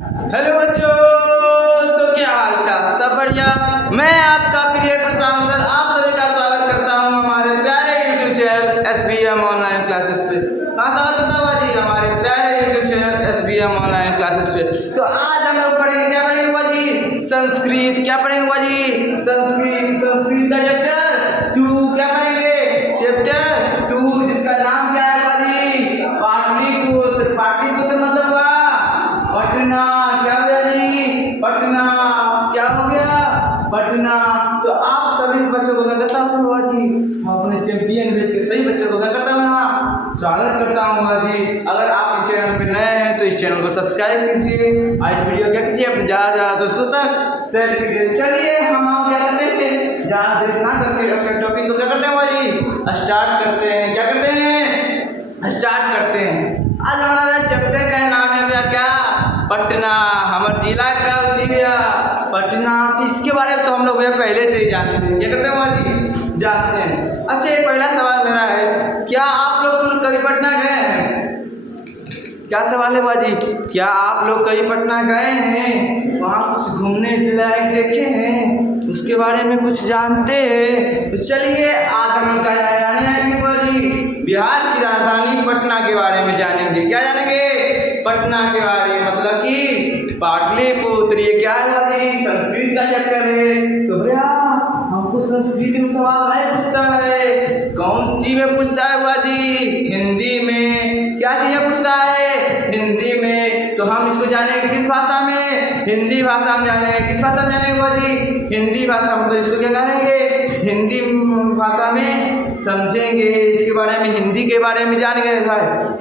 Hello बच्चों, तो क्या हाल चाल? सब बढ़िया। मैं आपका प्रिय प्रशांत सर आप सभी का स्वागत करता हूं हमारे प्यारे YouTube channel SBM online classes पे। कहाँ स्वागत करता हूँ जी? हमारे प्यारे YouTube channel SBM online classes पे। तो आज हम लोग पढ़ेंगे, क्या पढ़ेंगे हुआ जी? संस्कृत। क्या पढ़ेंगे हुआ जी? संस्कृत। संस्कृत का चैप्टर 2 क्या पढ़ेंगे? चैप्टर 2 जिसका नाम क्या है हुआ जी? पाटलिपुत्र। पाटलिपुत्र मतलब हुआ पटना। क्या हो गया जी? पटना। क्या हो गया? पटना। तो आप सभी बच्चों को क्या करता हूँ हुआ जी? अपने चैंपियन बैच के सही बच्चों को क्या करता हूँ? स्वागत करता हूँ हुआ जी। अगर आप इस चैनल पे नए हैं तो इस चैनल को सब्सक्राइब कीजिए। आज वीडियो क्या कीजिए अपने ज़्यादा दोस्तों तक शेयर कीजिए। चलिए हम क्या करते हैं, ज़्यादा देर ना करके अपने टॉपिक को क्या करते हैं हुआ जी? स्टार्ट करते हैं। क्या करते हैं? स्टार्ट करते हैं। आज हमारा चैप्टर का नाम है भैया क्या? पटना। हमारे जिला का उसी भैया पटना। तो इसके बारे में तो हम लोग भैया पहले से ही जानते हैं। क्या करते हैं वहाँ जी? जानते हैं। अच्छा, ये पहला सवाल मेरा है, क्या आप लोग कभी पटना गए हैं? क्या सवाल है बाजी? क्या आप लोग कभी पटना गए हैं? वहाँ कुछ घूमने लायक देखे हैं? उसके बारे में कुछ जानते हैं? तो चलिए आज हम लोग क्या जानेंगे बाजी? बिहार की राजधानी पटना के बारे में जानेंगे। क्या जानेंगे? पटना के बारे में, मतलब कि पाटलिपुत्र। ये क्या है बाजी? संस्कृत का चैप्टर है। तो भैया हमको संस्कृत में सवाल नहीं पूछता है। कौन सी में पूछता है बाजी? हिंदी में। क्या चीज़ पूछता है? हिंदी में। तो हम इसको जानेंगे किस भाषा में? हिंदी भाषा में जानेंगे। किस भाषा में जानेंगे बाजी? हिंदी भाषा में। तो इसको क्या करेंगे? हिंदी भाषा में समझेंगे। इसके बारे में, हिंदी के बारे में जानेंगे।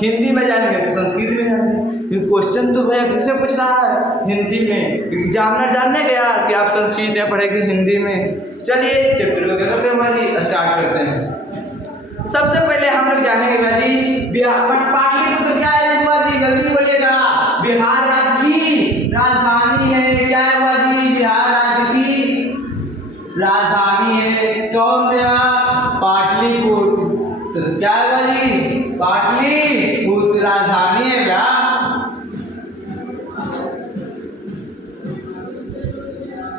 हिंदी में जानेंगे तो संस्कृत में जानेंगे। क्वेश्चन तो भैया किससे पूछ रहा है? हिंदी में। एग्जामिनर जानने गया कि आप संस्कृत में पढ़ेंगे हिंदी में। चलिए चैप्टर को क्या करते हैं भाई? स्टार्ट करते हैं। सबसे पहले हम लोग जानेंगे भाई बिहार पाटलिपुत्र क्या है जी? जल्दी बोलिएगा। बिहार राज्य की राजधानी है। क्या है बाजी? बिहार राज्य की राजधानी है। कौन गया? पाटलिपुत्र। क्या है बाजी? पाटलिपुत्र राजधानी है क्या?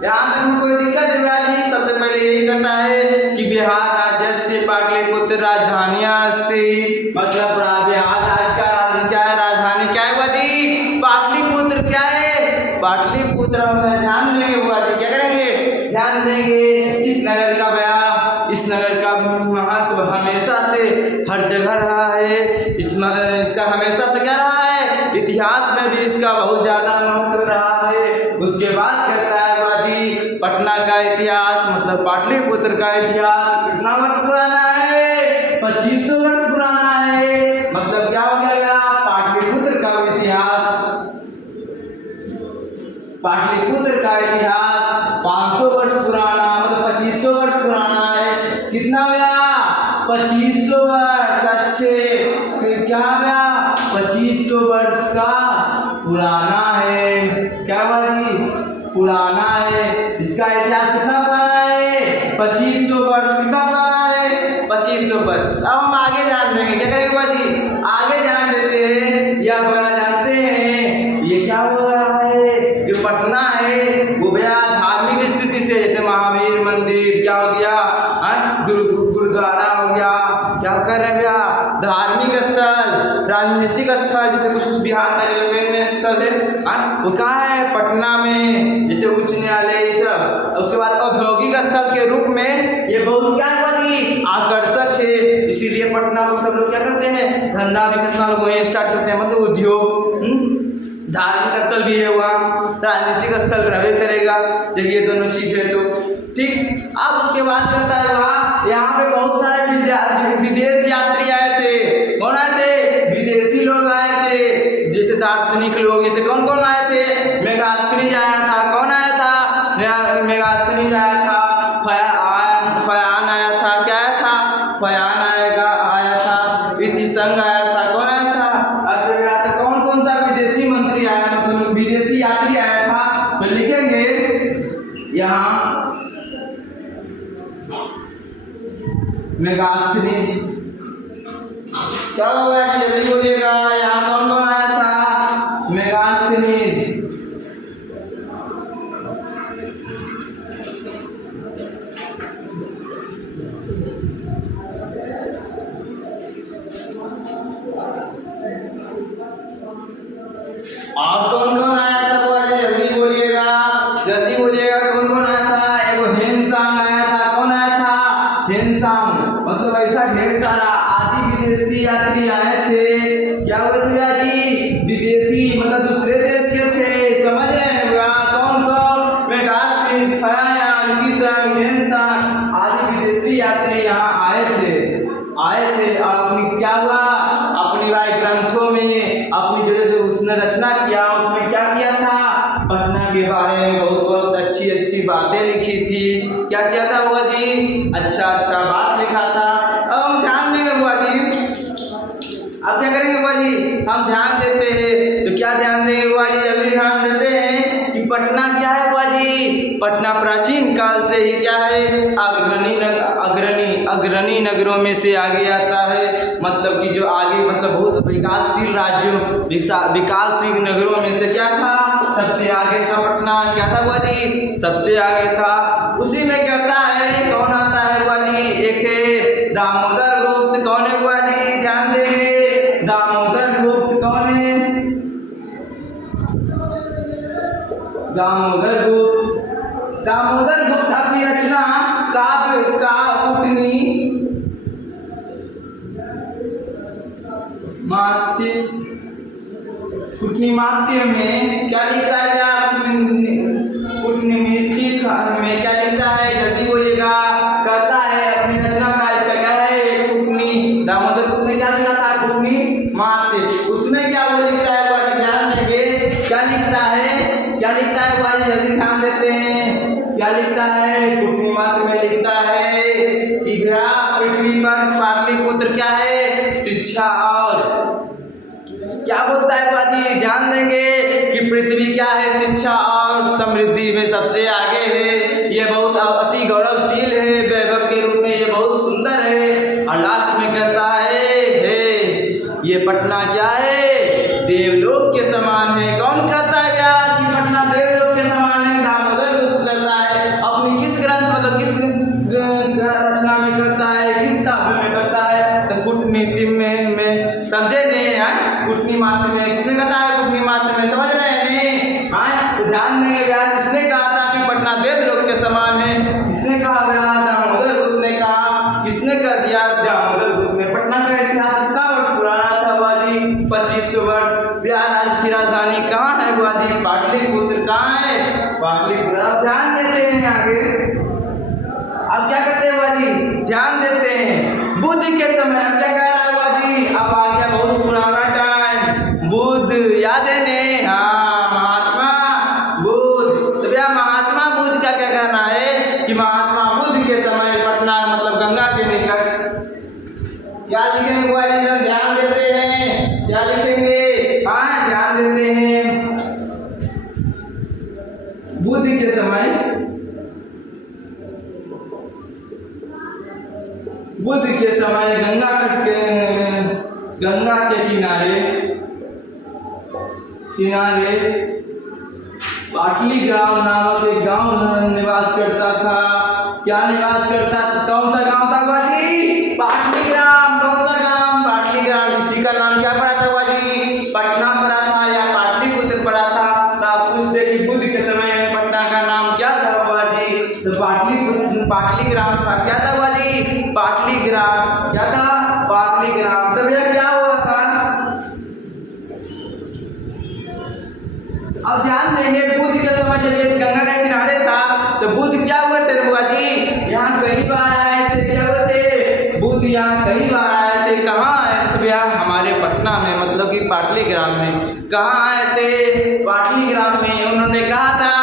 यहाँ तक कोई दिक्कत है बाजी? सबसे पहले यही कहता है कि बिहार राज्य से पाटलिपुत्र राजधानियां अस्ति, मतलब बिहार राज्य का क्या है? राजधानी क्या है बाजी? पाटलिपुत्र। क्या है? पाटलिपुत्र। हम ध्यान देंगे बाजी। क्या करेंगे? ध्यान देंगे। इस नगर का भैया, इस नगर का महत्व हमेशा से हर जगह रहा है। इसका हमेशा से क्या रहा है? इतिहास में भी इसका बहुत ज्यादा महत्व रहा है। उसके बाद कहता है बाजी पटना का इतिहास, मतलब पाटलिपुत्र का इतिहास कितना वर्ष पुराना है? 2500 वर्ष पुराना है। मतलब क्या हो गया? पाटलिपुत्र का इतिहास, पाटलिपुत्र का इतिहास 500 वर्ष पुराना, मतलब 2500 वर्ष पुराना है। कितना गया? 2500 वर्ष। अच्छे, फिर क्या गया? 2500 वर्ष का पुराना है। क्या बाजी? पुराना है। इसका इतिहास कितना पुराना है? 2500 वर्ष। कितना पुराना है? 2500 वर्ष। अब हम आगे जान देंगे। क्या करेंगे बाजी? आगे जान देते हैं या बड़ा जानते हैं ये क्या हो रहा है? जो पटना है वो भैया धार्मिक स्थिति से, जैसे महावीर मंदिर क्या हो गया, गुरुद्वारा हो गया, क्या कर रहे हैं भैया? धार्मिक स्थल, राजनीतिक स्थल, जैसे कुछ कुछ बिहार में स्थल है वो कहाँ है? पटना में, जैसे उच्च न्यायालय ये सब। उसके बाद औद्योगिक स्थल के रूप में ये बहुत क्या बाजी? आकर्षक है। इसीलिए पटना को सब लोग क्या करते हैं? धंधा भी कितना लोग वहीं स्टार्ट करते हैं, मतलब उद्योग। धार्मिक स्थल भी है वहाँ, राजनीतिक स्थल रहबे करेगा जब ये दोनों चीज है तो ठीक। अब उसके बाद कहता है वहाँ यहाँ पे बहुत सारे विदेश यात्री आए थे। कौन आए थे? विदेशी लोग आए थे, जैसे दार्शनिक लोग। जैसे कौन कौन आए थे? मेगास्त्रीज आया था। कौन आया था? मेगास्त्रीज आया था। फयान आया था। क्या आया था? फयान आया था। इतिसंग आया था। कौन आया था? कौन कौन सा विदेशी मंत्री आया, मतलब विदेशी यात्री आया था? तो लिखेंगे यहाँ मेगास्त्रीज। क्या होगा? जल्दी बोलिएगा। यहाँ कौन कौन आया था? मेगास्त्रीज। के बारे में बहुत बहुत अच्छी अच्छी बातें लिखी थी। क्या किया था बुआ जी? अच्छा अच्छा बात लिखा था। अब हम ध्यान देंगे बुआ जी। अब क्या करेंगे बुआ जी? हम ध्यान देते हैं। तो क्या ध्यान देंगे बुआ जी? जल्दी ध्यान देते हैं कि पटना क्या है बुआ जी? पटना प्राचीन काल से ही क्या है? अग्रणी नगरों में से आगे आता है। मतलब कि जो आगे मतलब बहुत विकासशील राज्यों विकासशील नगरों में से क्या था? सबसे आगे था पटना। क्या था बुआ जी? सबसे आगे था। उसी में कहता है कौन आता है बुआ जी? एक है दामोदर गुप्त। कौन है बुआ जी? ध्यान देंगे। दामोदर गुप्त कौन है? दामोदर गुप्त। दामोदर गुप्त अपनी रचना काव्य का कुटनीमात्य में क्या लिखता है? कुटनीति में क्या लिखता है? जल्दी बोलिएगा। कहता है अपनी रचना का इसका क्या है? दामोदर गुप्त ने क्या लिखा था? कुटनीमात्य। उसमें क्या वो लिखता है बुआ जी? ध्यान देंगे। क्या लिखता है? क्या लिखता है बुआ जी? जल्दी ध्यान देते हैं। क्या लिखता है? कुटनीमात्य में लिखता है कि पृथ्वी पर पाटलिपुत्र क्या है? शिक्षा और क्या बोलता है बुआ जी? ध्यान देंगे कि पृथ्वी क्या है? शिक्षा और समृद्धि में सबसे आगे है। ये बहुत अति गौरवशील है। वैभव के रूप में ये बहुत सुंदर है। और लास्ट में कहता है ये पटना क्या है? देवलोक के समान है। कौन कहता है क्या कि पटना देवलोक के समान है? दामोदर गुप्त कहता है। अपनी किस ग्रंथ मतलब किस रचना में करता है? किस काव्य में करता है? तो कूटनीति में समझे नहीं? कुटनीमात्य में किसने कहता है? कुटनीमात्य में समझ रहे हैं नहीं? हाँ, तो ध्यान देंगे भैया। किसने कहा था कि पटना देवलोक के समान है? किसने कहा भैया? दामोदर गुप्त ने कहा। किसने कह दिया? दामोदर गुप्त ने। पटना का इतिहास कितना वर्ष पुराना था बुआ जी? 2500 वर्ष। बिहार राज्य की राजधानी कहाँ है बुआ जी? पाटलिपुत्र। कहाँ है? पाटलिपुत्र। अब ध्यान देते हैं आगे। अब क्या करते हैं बुआ जी? ध्यान देते हैं। बुद्ध के समय अब क्या कह रहा है बुआ जी? अब आ गया बहुत पुराना टाइम। बुद्ध याद है ने? हाँ, महात्मा बुद्ध। तो भैया महात्मा बुद्ध का क्या कहना है कि महात्मा बुद्ध के समय पटना मतलब गंगा के निकट क्या लिखेंगे बुआ जी? ध्यान देते हैं। क्या लिखेंगे? हाँ, ध्यान देते हैं। बुद्ध के समय गंगा के किनारे पाटलीग्राम नामक एक गांव निवास करता था। क्या निवास करता था? कौन सा गांव था बुआ जी? पाटलीग्राम। कौन सा गांव? पाटलीग्राम। इसी का नाम क्या पड़ा था बुआ जी? पटना पड़ा था या पाटलिपुत्र पड़ा था? तो आप पूछते कि बुद्ध के समय में पटना का नाम क्या था बुआ जी? तो पाटलीग्राम था। क्या था बुआ जी? पाटलीग्राम। क्या था? पाटलीग्राम। तो भैया क्या हुआ था? अब ध्यान देंगे। बुद्ध के समय जब ये गंगा के किनारे था तो बुद्ध क्या हुए थे बुआ जी? यहाँ कई बार आए थे। क्या हुए थे? बुद्ध यहाँ कई बार आए थे। कहाँ आए थे भैया? हमारे पटना में मतलब कि पाटलीग्राम में। कहाँ आए थे? पाटलीग्राम में। उन्होंने कहा था,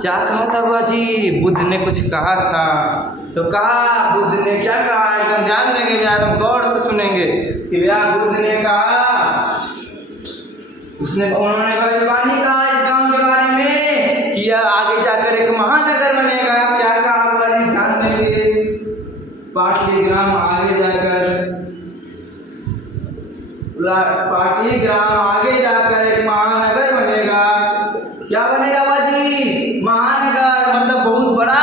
क्या कहा था बुआ जी? बुद्ध ने कुछ कहा था। तो कहा बुद्ध ने क्या कहा? एकदम ध्यान देंगे भैया, तुम गौर से सुनेंगे कि भैया बुद्ध ने कहा, उन्होंने भविष्यवाणी कहा इस गांव के बारे में कि आगे जाकर एक महानगर बनेगा। क्या कहा बुआ जी? ध्यान देंगे। पाटलीग्राम आगे जाकर एक महानगर बनेगा। क्या बनेगा बुआ जी? महानगर मतलब बहुत बड़ा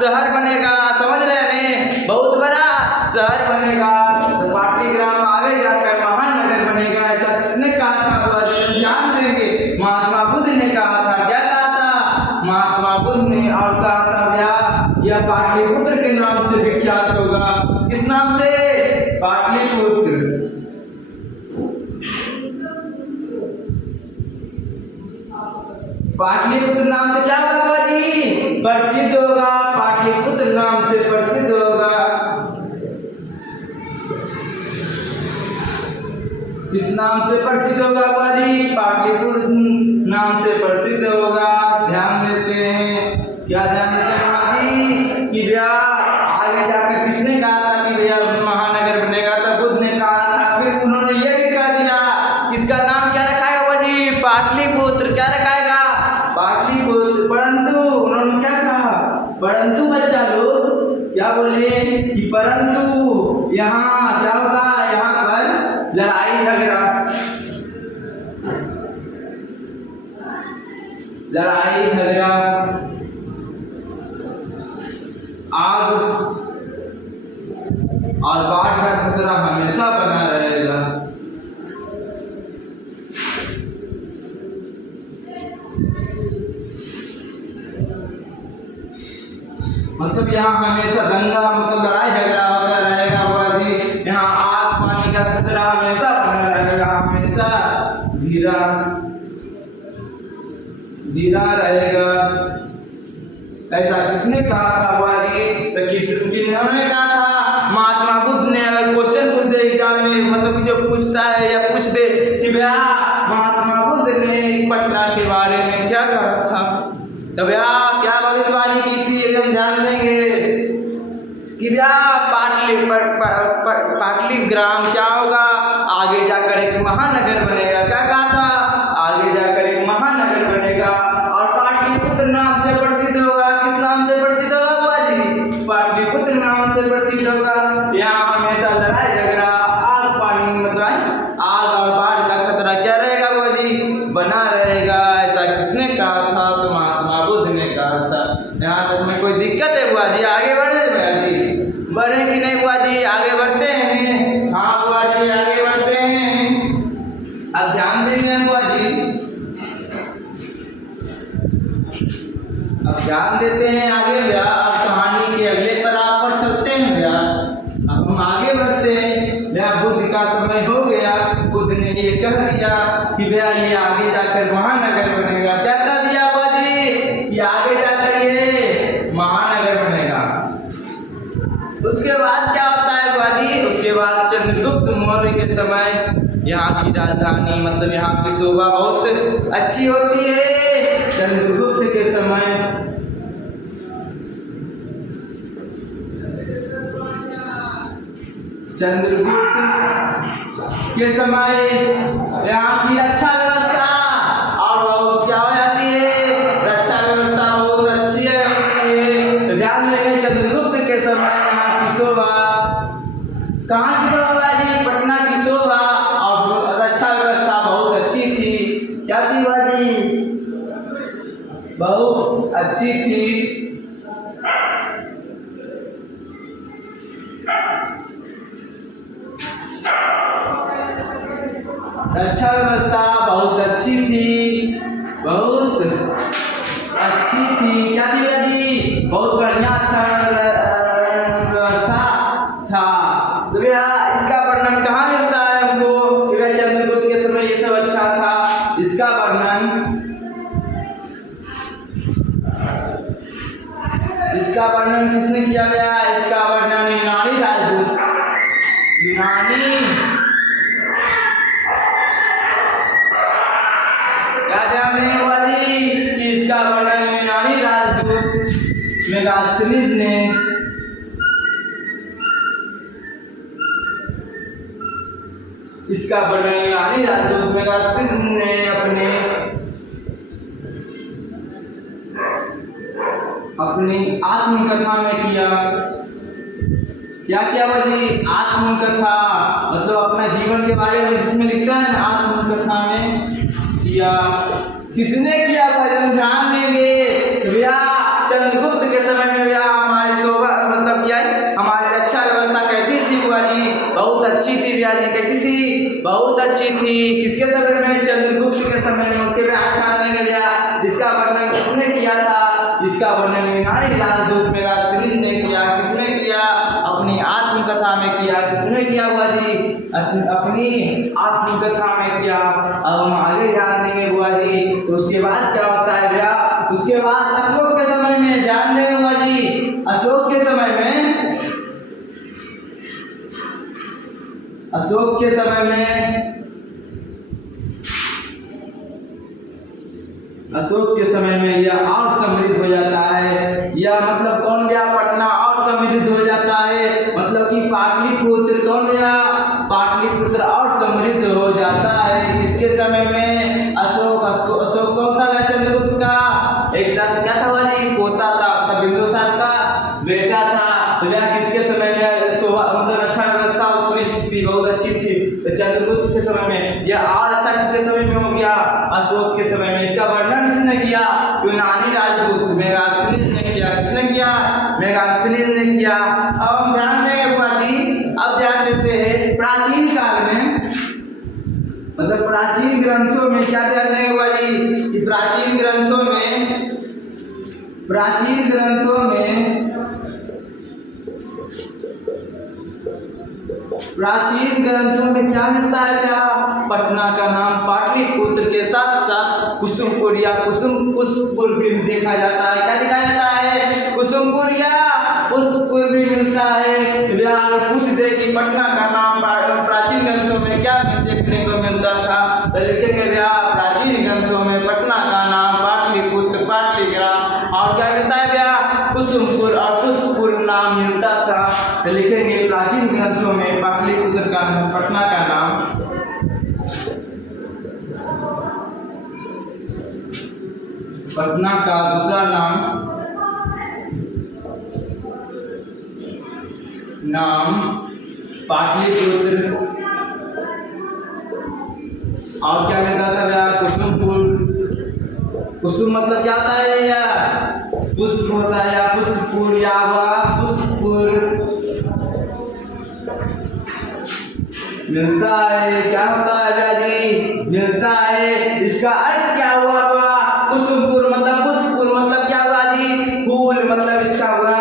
शहर बनेगा। समझ रहे हैं? बहुत बड़ा शहर बनेगा। तो पाटलीग्राम आगे जाकर महानगर बनेगा। ऐसा किसने कहा था बुआ जी? ध्यान देंगे। महात्मा बुद्ध ने कहा था। क्या कहा था? महात्मा बुद्ध ने। और कहा था भैया यह पाटलिपुत्र के नाम से विख्यात होगा। किस नाम से? पाटलिपुत्र। पाटलिपुत्र नाम से क्या होगा बुआ जी? प्रसिद्ध होगा। पाटलिपुत्र नाम से प्रसिद्ध होगा। किस नाम से प्रसिद्ध होगा बुआ जी? पाटलिपुत्र नाम से प्रसिद्ध होगा। ध्यान क्या ध्यान देते हैं बाजी कि भैया आगे जाकर किसने कहा था कि भैया महानगर बनेगा, तो बुद्ध ने कहा था। फिर उन्होंने ये भी कह दिया इसका नाम क्या रखाएगा बाजी, पाटलिपुत्र। क्या रखाएगा, पाटलिपुत्र। परंतु उन्होंने क्या कहा, परंतु बच्चा लोग क्या बोले कि परंतु यहाँ क्या होगा, यहाँ पर लड़ाई झगड़ा आग और बाढ़ का खतरा हमेशा बना रहेगा। मतलब यहाँ हमेशा दंगा मतलब लड़ाई झगड़ा होता रहेगा बाजी। यहाँ आग पानी का खतरा हमेशा बना रहेगा, हमेशा गिरा रहेगा। ऐसा किसने कहा था बाजी, तो किन्होंने कहा था, महात्मा बुद्ध ने। अगर क्वेश्चन पूछ दे एग्जाम में, मतलब कि जो पूछता है या पूछ दे कि भैया महात्मा बुद्ध ने पटना के बारे में क्या कहा था, तो भैया क्या भविष्यवाणी की थी, एकदम ध्यान देंगे कि भैया पाटलिग्राम क्या होगा, आगे जाकर एक महानगर बनेगा। क्या कहा था, आगे जाकर एक महानगर बनेगा और पाटलिपुत्र नाम से प्रसिद्ध होगा। किस नाम से प्रसिद्ध होगा बाजी, पाटलिपुत्र नाम से प्रसिद्ध होगा। यहाँ हमेशा लड़ाई झगड़ा आग पानी मतलब आग और बाढ़ का खतरा क्या रहेगा बाजी, बना रहेगा। ऐसा किसने कहा था, तो महात्मा बुद्ध ने कहा था। यहाँ तक में कोई दिक्कत है बुआ जी, आगे बढ़े बुआ जी, बढ़े कि नहीं बुआ जी, आगे बढ़ते हैं। हाँ बुआ जी आगे बढ़ते हैं। अब ध्यान देंगे बुआ जी, अब ध्यान देते हैं आगे भैया। अब कहानी के अगले पड़ाव पर चलते हैं भैया। अब हम आगे बढ़ते हैं भैया। बुद्ध का समय हो गया, बुद्ध ने ये कह दिया कि भैया ये आगे जाकर महानगर बनेगा। क्या कह दिया बाजी, ये आगे जाकर ये महानगर बनेगा। उसके बाद क्या होता है बाजी, उसके बाद चंद्रगुप्त मौर्य के समय यहाँ की राजधानी मतलब यहाँ की शोभा बहुत अच्छी होती है। चंद्रगुप्त के समय यहाँ की रक्षा व्यवस्था और क्या हो जाती है, रक्षा व्यवस्था बहुत अच्छी होती है। तो ध्यान देंगे चंद्रगुप्त के समय यहाँ की शोभा, कहाँ की शोभा जी, पटना की शोभा और रक्षा व्यवस्था बहुत अच्छी थी। क्या थी बाजी, बहुत अच्छी थी। रक्षा व्यवस्था बहुत अच्छी थी, बहुत अच्छी थी। क्या थी बाजी, बहुत बढ़िया अच्छा व्यवस्था था। तो भैया इसका वर्णन कहाँ मिलता है हमको, कि भैया चंद्रगुप्त के समय ये सब अच्छा था। इसका वर्णन किसने किया गया, इसका वर्णन यूनानी राजदूत, ध्यान देंगे बाजी कि इसका वर्णन यूनानी राजदूत मेगास्थनीज ने अपनी आत्मकथा में किया। क्या किया बाजी, आत्मकथा मतलब अपना जीवन के बारे में जिसमें लिखता है ना, आत्मकथा में किया। किसने किया भजन, ध्यान देंगे भैया। चंद्रगुप्त के समय में भैया हमारी शोभा मतलब क्या है, हमारी रक्षा व्यवस्था कैसी थी बुआ जी, बहुत अच्छी थी भैया जी। कैसी थी, बहुत अच्छी थी। किसके समय में, चंद्रगुप्त के समय में। उसके व्याख्यान देंगे भैया। इसका वर्णन किसने किया था, इसका वर्णन यूनानी राजदूत मेगास्थनीज ने किया। किसने किया, अपनी आत्मकथा में किया। किसने किया बुआ जी, अपनी आत्मकथा में किया। अब हम आगे ध्यान देंगे बुआ जी। तो उसके बाद क्या होता है भैया, उसके बाद अशोक के समय में ध्यान देंगे बुआ जी। अशोक के समय में अशोक के समय में यह और समृद्ध हो जाता है। यह मतलब कौन गया? पटना और समृद्ध हो जाता है। मतलब कि पाटलिपुत्र कौन गया? पाटलिपुत्र और समृद्ध हो जाता है। किसके समय में? अशोक कौन था? चंद्रगुप्त का एक तरह से क्या था वाली? पोता था, तब बिंदुसार का बेटा था। तो यह किसके समय में शोभा मतलब रक्षा व्यवस्था उत्कृष्ट थी, बहुत अच्छी थी। तो चंद्रगुप्त के समय में यह और अच्छा किसके समय में हो गया? अशोक के समय में। इसका वर्णन किसने किया? यूनानी राजदूत मेगास्थनीज ने किया। किसने किया? मेगास्थनीज ने किया। अब हम ध्यान देंगे बुआ जी, अब ध्यान देते हैं प्राचीन काल में, मतलब प्राचीन ग्रंथों में क्या ध्यान देंगे बुआ जी कि प्राचीन ग्रंथों में क्या मिलता है? क्या? पटना का नाम पाटलिपुत्र के साथ साथ कुसुमपुर या पुष्पपुर भी देखा जाता है। क्या दिखाया जाता है? कुसुमपुर या पुष्पपुर भी मिलता है। पूछ दे कि पटना का नाम प्राचीन ग्रंथों में क्या देखने को मिलता था, तो लिखेंगे प्राचीन ग्रंथों में पटना का नाम पाटलिपुत्र, पाटलिग्राम और क्या मिलता है? कुसुमपुर और पुष्पपुर नाम मिलता था। तो लिखेंगे प्राचीन ग्रंथों में पाटलिपुत्र का पटना का नाम पटना का दूसरा नाम पाटलिपुत्र और क्या मिलता था? कुसुमपुर। कुसुम मतलब क्या होता है? या पुष्प होता है, या पुष्पपुर या पुष्पपुर मिलता है। क्या होता है जी? मिलता है। इसका अर्थ क्या हुआ? कुसुमपुर मतलब पुष्पपुर मतलब क्या हुआ जी? फूल मतलब इसका हुआ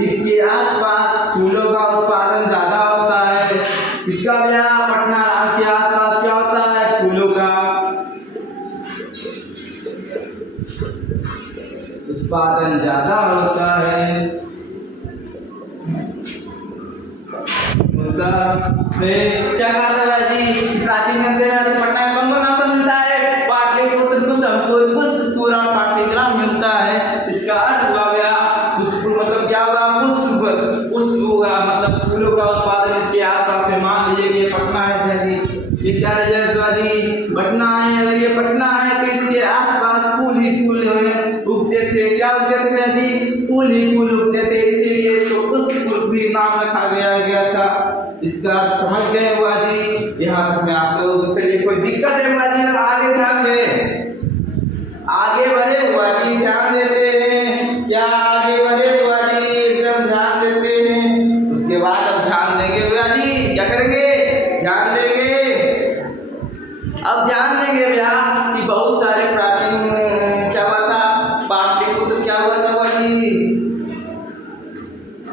इसके आसपास फूलों का उत्पादन ज्यादा होता है। इसका पटना के आसपास क्या होता है? फूलों का उत्पादन ज्यादा होता है। क्या कहा था जी? प्राचीन ग्रंथों में पटना का कौन नाम से मिलता है? पाटलिपुत्र, कुसुमपुर, पुष्पपुर और पाटलिग्राम मिलता है। इसका अर्थ हुआ गया पुष्पपुर मतलब क्या होगा? पुष्प होगा, मतलब फूलों का उत्पादन इसके आसपास से। मान लीजिए कि ये पटना है जी, ये क्या है जी? पटना है। अगर ये पटना है तो इसके आसपास फूल ही फूल उगते थे। क्या उगते थे जी? फूल ही फूल उगते थे, इसीलिए इसको पुष्पपुर भी नाम रखा गया था। इसका अर्थ समझ गए हुआ जी? यहाँ तक मैं आप लोगों के लिए कोई दिक्कत है हुआ जी? आगे ध्यान दे, आगे बढ़े हुआ जी, ध्यान देते हैं। क्या आगे बढ़े हुआ जी? एकदम ध्यान देते हैं। उसके बाद अब ध्यान देंगे हुआ जी, क्या करेंगे? ध्यान देंगे। अब ध्यान देंगे भैया कि बहुत सारे प्राचीन क्या हुआ था? पाटलिपुत्र क्या हुआ था हुआ जी?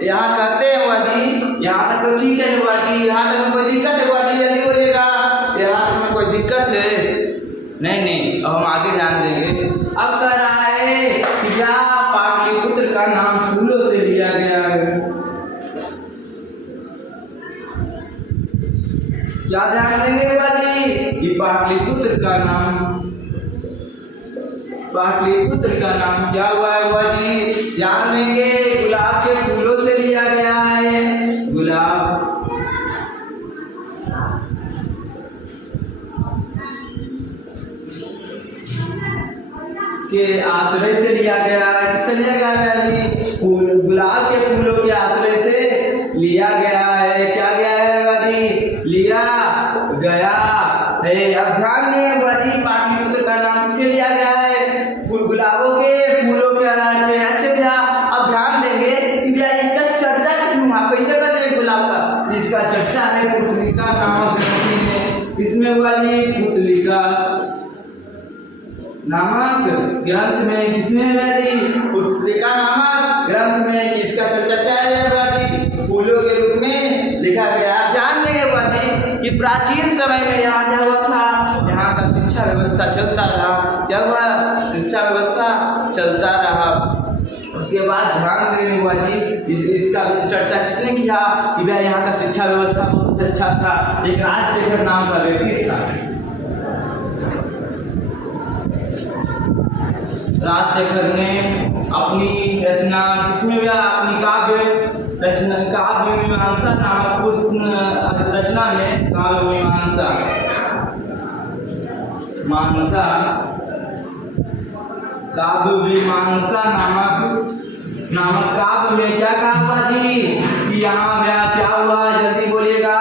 यहाँ कहते हैं हुआ जी, यहाँ तक तो ठीक है हुआ जी, यहाँ तक में कोई दिक्कत है हुआ जी? जल्दी बोलेगा, यहाँ तक में कोई दिक्कत है? नहीं, अब हम आगे ध्यान देंगे। अब कह रहा है कि क्या पाटलिपुत्र का नाम फूलों से लिया गया है। क्या ध्यान देंगे हुआ जी कि पाटलिपुत्र का नाम क्या हुआ है हुआ जी? ध्यान देंगे, गुलाब के फूलों से लिया गया है। गुलाब के आश्रय से लिया गया है। किससे लिया गया जी? गुलाब के फूलों के आश्रय से लिया गया है। क्या गया है हुआ जी? लिया गया है। अब ध्यान दें हुआ जी, पाटलिपुत्र का नाम किससे लिया गया है? गुलाबों के फूलों के आधार पे। अच्छे भैया, अब ध्यान देंगे कि भैया इसका चर्चा किसमें हुआ? कैसे कहते हैं गुलाब का? जिसका चर्चा है पुतलिका नामक ग्रंथ में। किसमें हुआ जी? पुतलिका नामक ग्रंथ में। किसमें है जी? पुतलिका नामक ग्रंथ में। इसका चर्चा क्या है हुआ जी? फूलों के रूप में लिखा गया। ध्यान देंगे हुआ जी कि प्राचीन समय में यहाँ क्या हुआ था? यहाँ का शिक्षा व्यवस्था चलता रहा। क्या हुआ? शिक्षा व्यवस्था चलता रहा। उसके बाद ध्यान देंगे हुआ जी, इसका चर्चा किसने किया कि भाई यहाँ का शिक्षा व्यवस्था बहुत अच्छा था। एक राजशेखर नाम का व्यक्ति था। राजशेखर ने अपनी रचना किसमें हुआ, अपनी काव्य मीमांसा नामक उस रचना में काव्य मीमांसा नामक काव्य में क्या कहा हुआ जी कि यहाँ क्या हुआ, जल्दी बोलिएगा।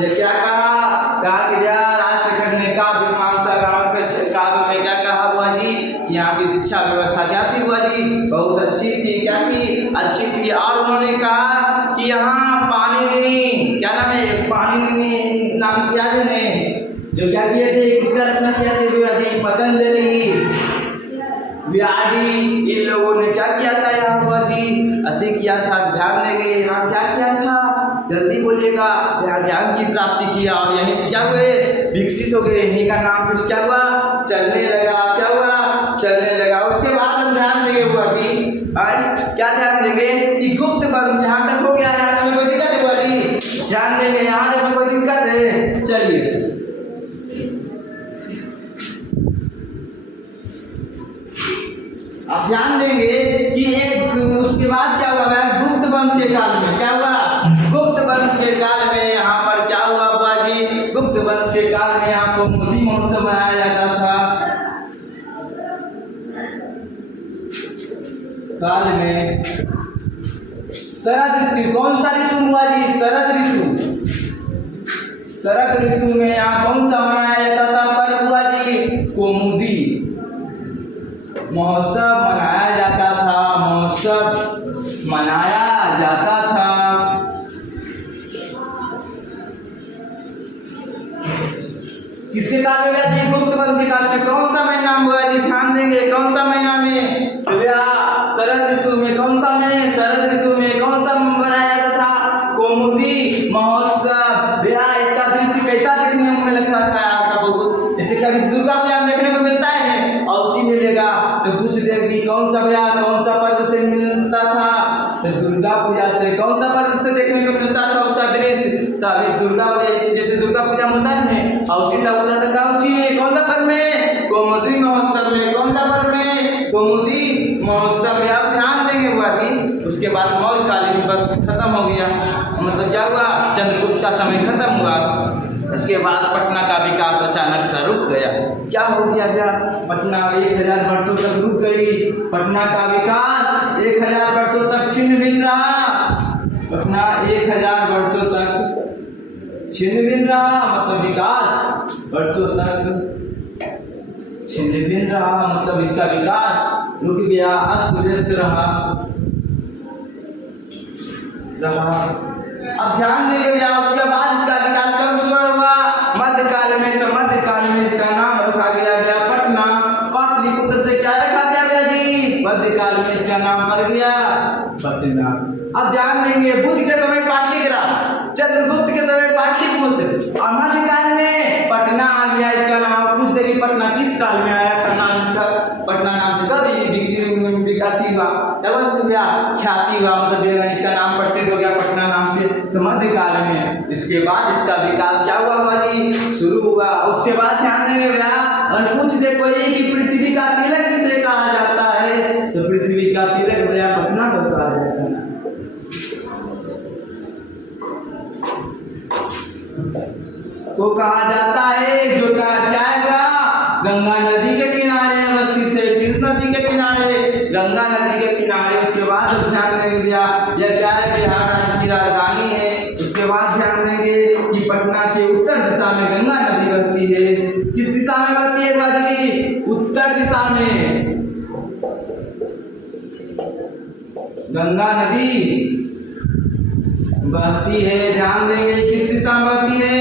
ये क्या कहा कि राजशेखर ने काव्य मीमांसा काव्य में क्या कहा हुआ जी, यहाँ की शिक्षा व्यवस्था क्या थी हुआ जी, बहुत अच्छी थी। क्या थी? अच्छी थी। और उन्होंने कहा कि यहाँ पाणिनि, क्या नाम है, पाणिनि नाम क्या थे जो क्या किए थे, किसका रचना किया थे, पतंजलि, व्याधि, इन लोगों ने क्या किया था यहाँ हुआ जी, अति किया था। ध्यान देंगे यहाँ क्या किया था, जल्दी बोलिएगा। ज्ञान की प्राप्ति किया और यहीं से क्या हुए, विकसित हो गए। इन्हीं का नाम कुछ क्या हुआ, चलने लगा। क्या हुआ, चलने लगा। उसके बाद हम ध्यान देंगे हुआ जी, क्या ध्यान देंगे कि गुप्त वंश, यहाँ तक हो गया। यहाँ तक कोई दिक्कत है हुआ जी, ध्यान देंगे। यहाँ तक कोई दिक्कत है, चलिए आप ध्यान देंगे कि एक उसके बाद क्या हुआ, गुप्त वंश के काल में क्या हुआ, गुप्त वंश के काल में यहाँ पर क्या हुआ बुआ जी, गुप्त वंश के काल में यहाँ को मोदी महोत्सव मनाया जाता था। काल में शरद ऋतु, कौन सा ऋतु हुआ जी, शरद ऋतु। शरद ऋतु में यहाँ कौन सा मनाया जाता था पर्व हुआ जी, कौमुदी महोत्सव मनाया जाता था। महोत्सव मनाया जाता था। किसके काल में हुआ जी, गुप्त वंश के काल में। कौन सा महीना हुआ जी, ध्यान देंगे कौन सा महीना में, शरद ऋतु में। कौन सा में, शरद ऋतु में। कौन सा मनाया जाता था, कौमुदी महोत्सव। इसका दृश्य कैसा देखने में लगता था ऐसा बहुत, जैसे कभी दुर्गा पूजा देखने को मिलता है और उसी मिलेगा तो पूछ देगी कौन सा पर्व से मिलता था, तो दुर्गा पूजा से। कौन सा पर्व से देखने को मिलता था उसका दृश्य, तो अभी दुर्गा पूजा जैसे दुर्गा पूजा होता है और उसी का पूजा तक कौन सा पर्व में, कौमुदी महोत्सव में। कौन सा पर्व में, कौमुदी महोत्सव में। आप ध्यान देंगे हुआ जी। उसके बाद मौर्यकालीन वंश खत्म हो गया, मतलब क्या हुआ, चंद्रगुप्त का समय खत्म हुआ। इसके बाद पटना का विकास अचानक से रुक गया। क्या हो गया क्या, पटना 1000 वर्षों तक रुक गई। पटना का विकास 1000 वर्षों तक छिन्न भिन्न रहा। पटना 1000 वर्षों तक छिन्न भिन्न रहा, मतलब विकास वर्षों तक छिन्न भिन्न रहा, मतलब इसका विकास रुक गया, अस्त व्यस्त रहा। अब ध्यान देंगे उसके बाद इसका विकास कब शुरू हुआ, मध्यकाल में। तो मध्यकाल में इसका नाम रखा गया पटना। पाटलिपुत्र से क्या रखा गया जी, मध्यकाल में इसका नाम पड़ गया पटना। अब ध्यान देंगे बुद्ध के समय पाटलिपुत्र, चंद्रगुप्त के समय पाटलिपुत्र और मध्यकाल में पटना आ गया इसका नाम। पूछ देंगे पटना किस काल में आया था नाम इसका, पटना नाम से कभी विख्याति हुआ, ख्याति हुआ, मतलब इसका नाम प्रसिद्ध हो गया पटना नाम से, तो मध्यकाल में। इसके बाद इसका विकास क्या हुआ भाजी, शुरू हुआ। उसके बाद ध्यान देंगे और पूछ दे कोई कि पृथ्वी का तिलक किसे कहा जाता है, तो पृथ्वी का तिलक पटना को कहा जाता है। तो कहा जाता है जो क्या है, गंगा नदी के किनारे अवस्थित है। किस नदी के किनारे, गंगा नदी के किनारे। उसके बाद ध्यान देंगे यह क्या है, बिहार राज्य की राजधानी है। उसके बाद ध्यान देंगे कि पटना के उत्तर दिशा में गंगा नदी बहती है। किस दिशा में बहती है बाजी, उत्तर दिशा में गंगा नदी बहती है। ध्यान देंगे किस दिशा में बहती है,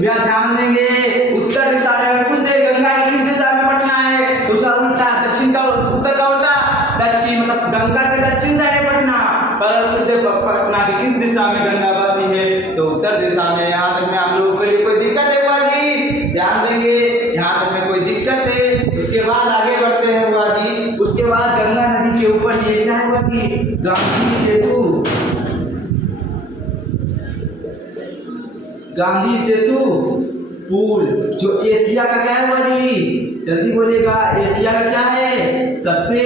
ध्यान देंगे उत्तर दिशा में। कुछ देर गंगा की किस दिशा में पटना है, तो उसका उल्टा, दक्षिण का उत्तर का उल्टा दक्षिण, मतलब गंगा के दक्षिण साइड है पटना। पर कुछ देर पटना की किस दिशा में गंगा बहती है, तो उत्तर दिशा में। यहाँ तक में आप लोगों के लिए कोई दिक्कत है बाजी, ध्यान देंगे यहाँ तक में कोई दिक्कत है। उसके बाद आगे बढ़ते हैं बाजी। उसके बाद गंगा नदी के ऊपर ये क्या है बाजी, गांधी सेतु। गांधी सेतु पुल। जो एशिया का क्या है भाई, जल्दी बोलिएगा, एशिया का क्या है सबसे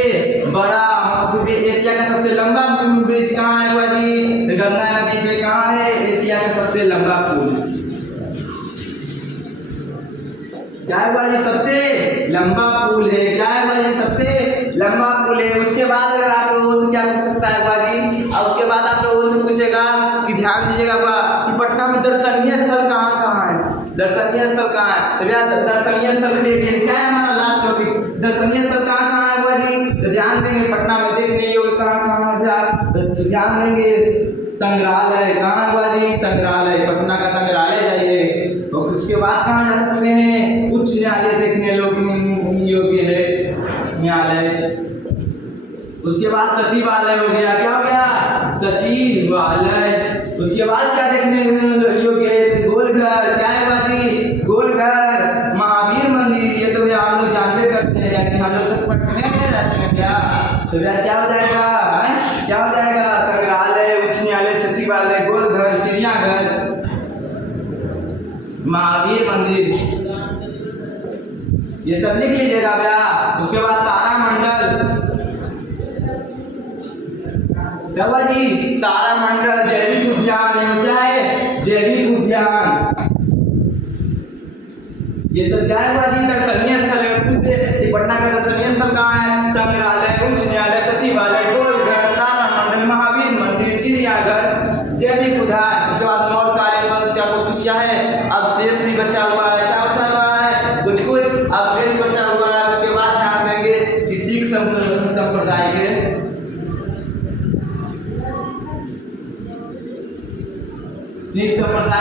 बड़ा, क्योंकि एशिया का सबसे लंबा ब्रिज कहाँ है भाई, गंगा नदी पे कहाँ है एशिया का सबसे लंबा पुल, क्या है भाई सबसे लंबा पुल है, क्या है भाई सबसे लंबा पुल है। उसके बाद अगर आप लोगों से क्या पूछ सकता है भाई, और उसके बाद आप लोगों से पूछेगा कि ध्यान दीजिएगा कि पटना में दर्शनीय स्थल कहाँ कहाँ है, दर्शनीय स्थल कहाँ है, तो भैया दर्शनीय स्थल देखिए क्या है हमारा लास्ट टॉपिक, दर्शनीय स्थल कहाँ कहाँ है भाई, तो ध्यान देंगे पटना में देखने योग्य कहाँ कहाँ है भैया, तो ध्यान देंगे संग्रहालय कहाँ है भाई, संग्रहालय पटना का संग्रहालय जाइए, और उसके बाद कहाँ जा सकते हैं, उच्च न्यायालय देखने योग्य है न्यायालय, उसके बाद सचिवालय हो गया, क्या हो गया सचिवालय, उसके बाद क्या देखने योग्य है, गोलघर, क्या है बाजी गोलघर, महावीर मंदिर, ये तो भैया हम लोग जानते करते हैं, यानी हम लोग तक पटने में रहते हैं क्या, तो भैया क्या हो जाएगा क्या हो जाएगा, संग्रहालय, उच्च न्यायालय, सचिवालय, गोलघर, चिड़ियाघर, महावीर मंदिर, ये सब लिख लीजिएगा भैया। उसके बाद तारामंडल, क्या जी तारामंडल, जैविक उद्यान, क्या है जैविक उद्यान, ये सब क्या है बाजी दर्शनीय स्थल है। पूछते कि पटना का दर्शनीय स्थल कहाँ है, संग्रहालय, उच्च न्यायालय, सचिवालय, गोलघर, तारामंडल, महावीर मंदिर, चिड़ियाघर, जैविक उद्यान। उसके बाद मौर्यकालीन वंश का कुछ क्या है, अवशेष भी बचा हुआ है, क्या बचा हुआ है कुछ अवशेष बचा हुआ है। उसके बाद ध्यान देंगे कि सिख संप्रदाय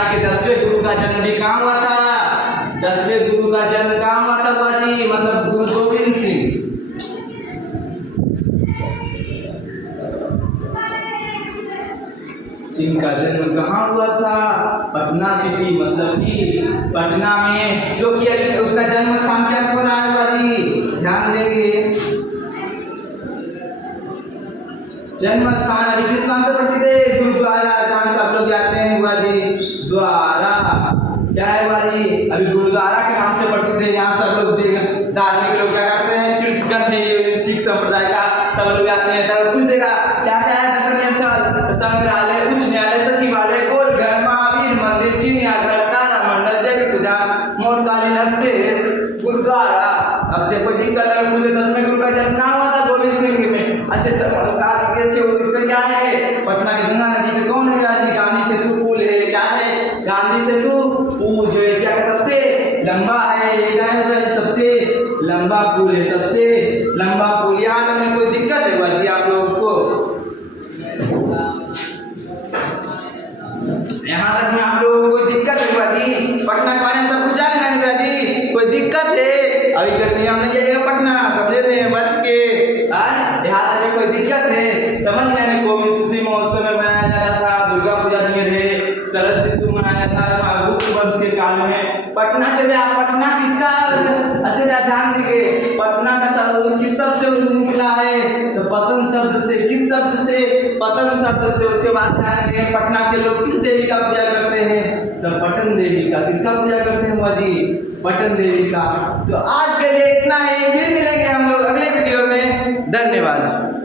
के दसवें गुरु का जन्म भी कहाँ हुआ था, दसवें गुरु का जन्म कहाँ हुआ था बाजी, मतलब गुरु गोविंद सिंह। सिंह का जन्म कहाँ हुआ था, पटना सिटी, मतलब कि पटना में, जो कि अभी उसका जन्म स्थान क्या हो रहा है बाजी, ध्यान देंगे जन्म स्थान अभी किस नाम से प्रसिद्ध है, गुरुद्वारा, जहाँ सब लोग जाते हैं बाजी द्वारा, क्या है बाजी अभी गुरुद्वारा के नाम से प्रसिद्ध है, यहाँ सब लोग धार्मिक लोग क्या करते हैं, तीर्थ करते हैं, सिख संप्रदाय का सब लोग जाते हैं। तब पूछ देगा क्या क्या है दर्शनीय स्थल, संग्रहालय, उच्च न्यायालय, सचिवालय, गोलघर, महावीर मंदिर, चिड़ियाघर, तारामंडल, जैविक उद्यान, मौर्यकालीन अवशेष, गुरुद्वारा। अब कोई दिक्कत है, मुझे 10वें गुरु का जन्म कहाँ हुआ था, गोविंद सिंह में। अच्छे इसमें क्या है, पटना की गंगा नदी पे कौन है आदि, गांधी सेतु पुल है, क्या है गांधी सेतु पुल, जो एशिया का सबसे लंबा है, ये क्या है सबसे लंबा पुल है, सबसे लंबा पुल। यहाँ तक में कोई दिक्कत है बाजी आप लोगों को, यहाँ तक में आप लोगों को कोई दिक्कत है बाजी, पटना के बारे में सब कुछ जानेगा नहीं बाजी, कोई दिक्कत है, अभी गर्मियों में जाइएगा पटना, समझे थे बच के, यहाँ तक में कोई दिक्कत है, समझ लेने। गोविंद सिंह महोत्सव में मनाया जाता था, दुर्गा पूजा दिए थे, शरद ऋतु मनाया जाता था गुप्त वंश के काल में। पटना चले आप, पटना किसका, अच्छे ध्यान दीजिए, पटना का किस शब्द से निकला है, तो पतन शब्द से, किस शब्द से, पतन शब्द से। उसके बाद ध्यान देंगे पटना के लोग किस देवी का पूजा करते हैं, तो पटन देवी का, किसका पूजा करते हैं बाजी, पटन देवी का। तो आज के लिए इतना ही, फिर मिलेंगे हम लोग अगले वीडियो में, धन्यवाद।